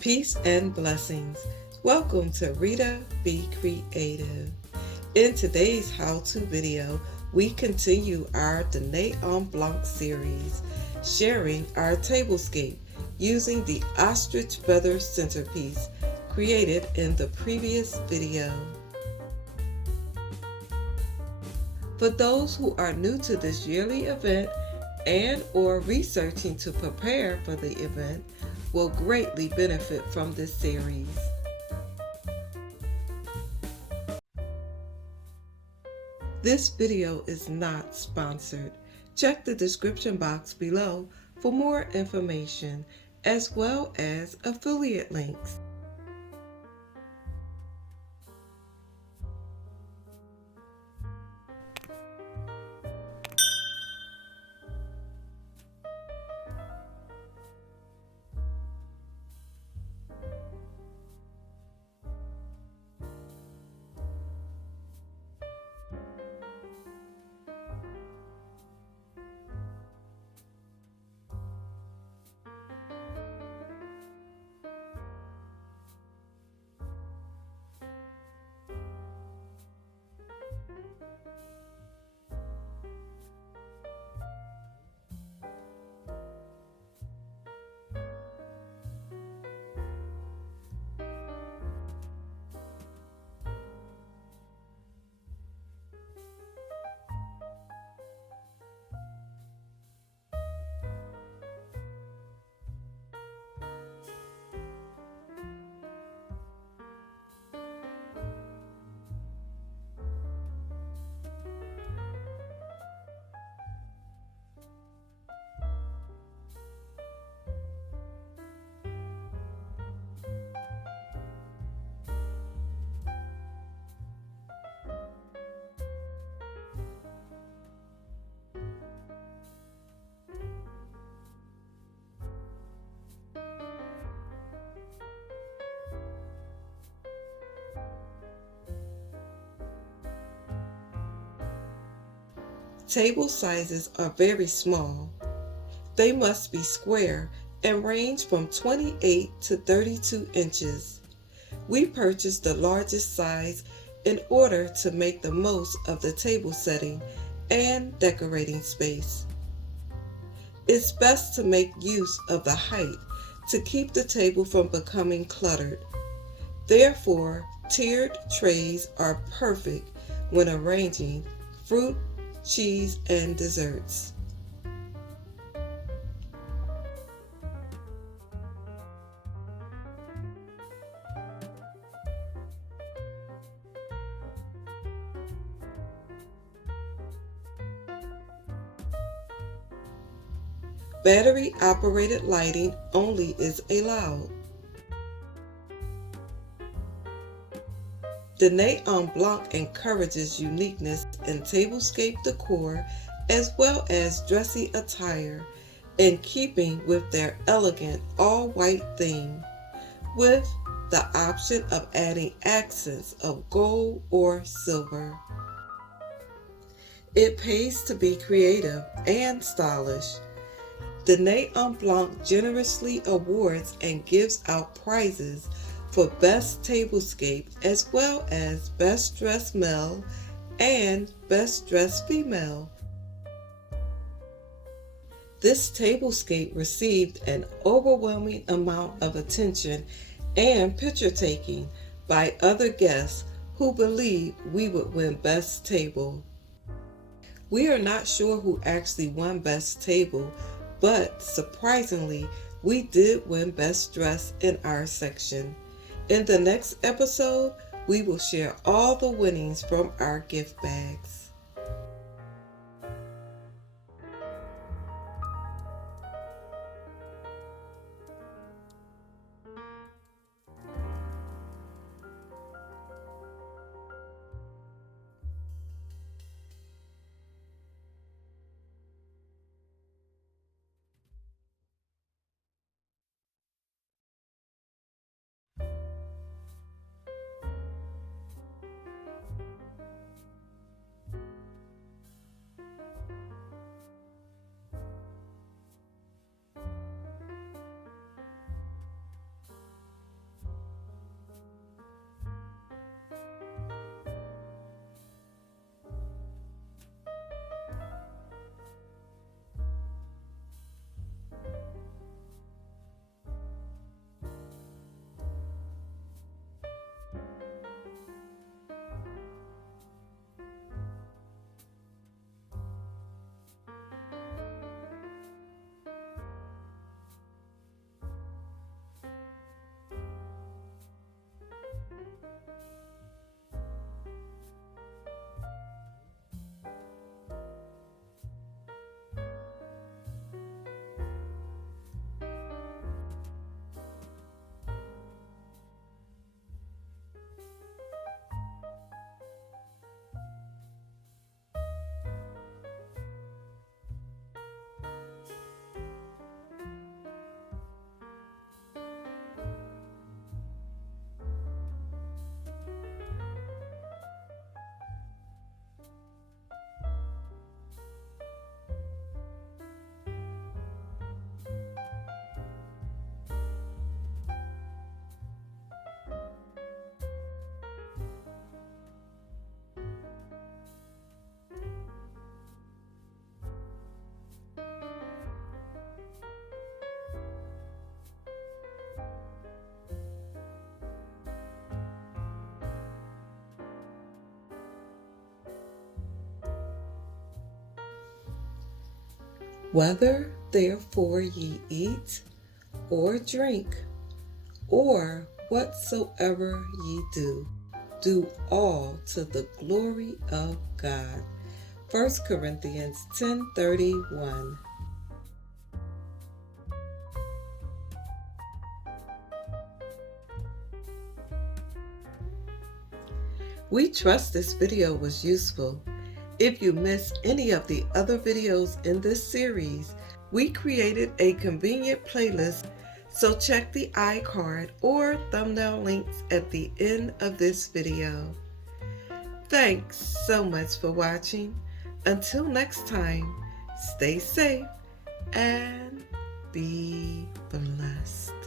Peace and blessings. Welcome to Rita Be Creative. In today's how-to video, we continue our Dîner en Blanc series, sharing our tablescape using the ostrich feather centerpiece created in the previous video. For those who are new to this yearly event and or researching to prepare for the event, will greatly benefit from this series. This video is not sponsored. Check the description box below for more information as well as affiliate links. Table sizes are very small. They must be square and range from 28 to 32 inches. We purchased the largest size in order to make the most of the table setting and decorating space. It's best to make use of the height to keep the table from becoming cluttered. Therefore, tiered trays are perfect when arranging fruit, cheese, and desserts. Battery-operated lighting only is allowed. Dîner en Blanc encourages uniqueness in tablescape decor as well as dressy attire, in keeping with their elegant all-white theme, with the option of adding accents of gold or silver. It pays to be creative and stylish. Dîner en Blanc generously awards and gives out prizes for Best Tablescape as well as Best Dressed Male and Best Dressed Female. This tablescape received an overwhelming amount of attention and picture taking by other guests who believed we would win Best Table. We are not sure who actually won Best Table, but surprisingly, we did win Best Dress in our section. In the next episode, we will share all the winnings from our gift bags. Whether therefore ye eat or drink, or whatsoever ye do, do all to the glory of God. 1 Corinthians 10:31. We trust this video was useful. If you missed any of the other videos in this series, we created a convenient playlist, so check the iCard or thumbnail links at the end of this video. Thanks so much for watching. Until next time, stay safe and be blessed.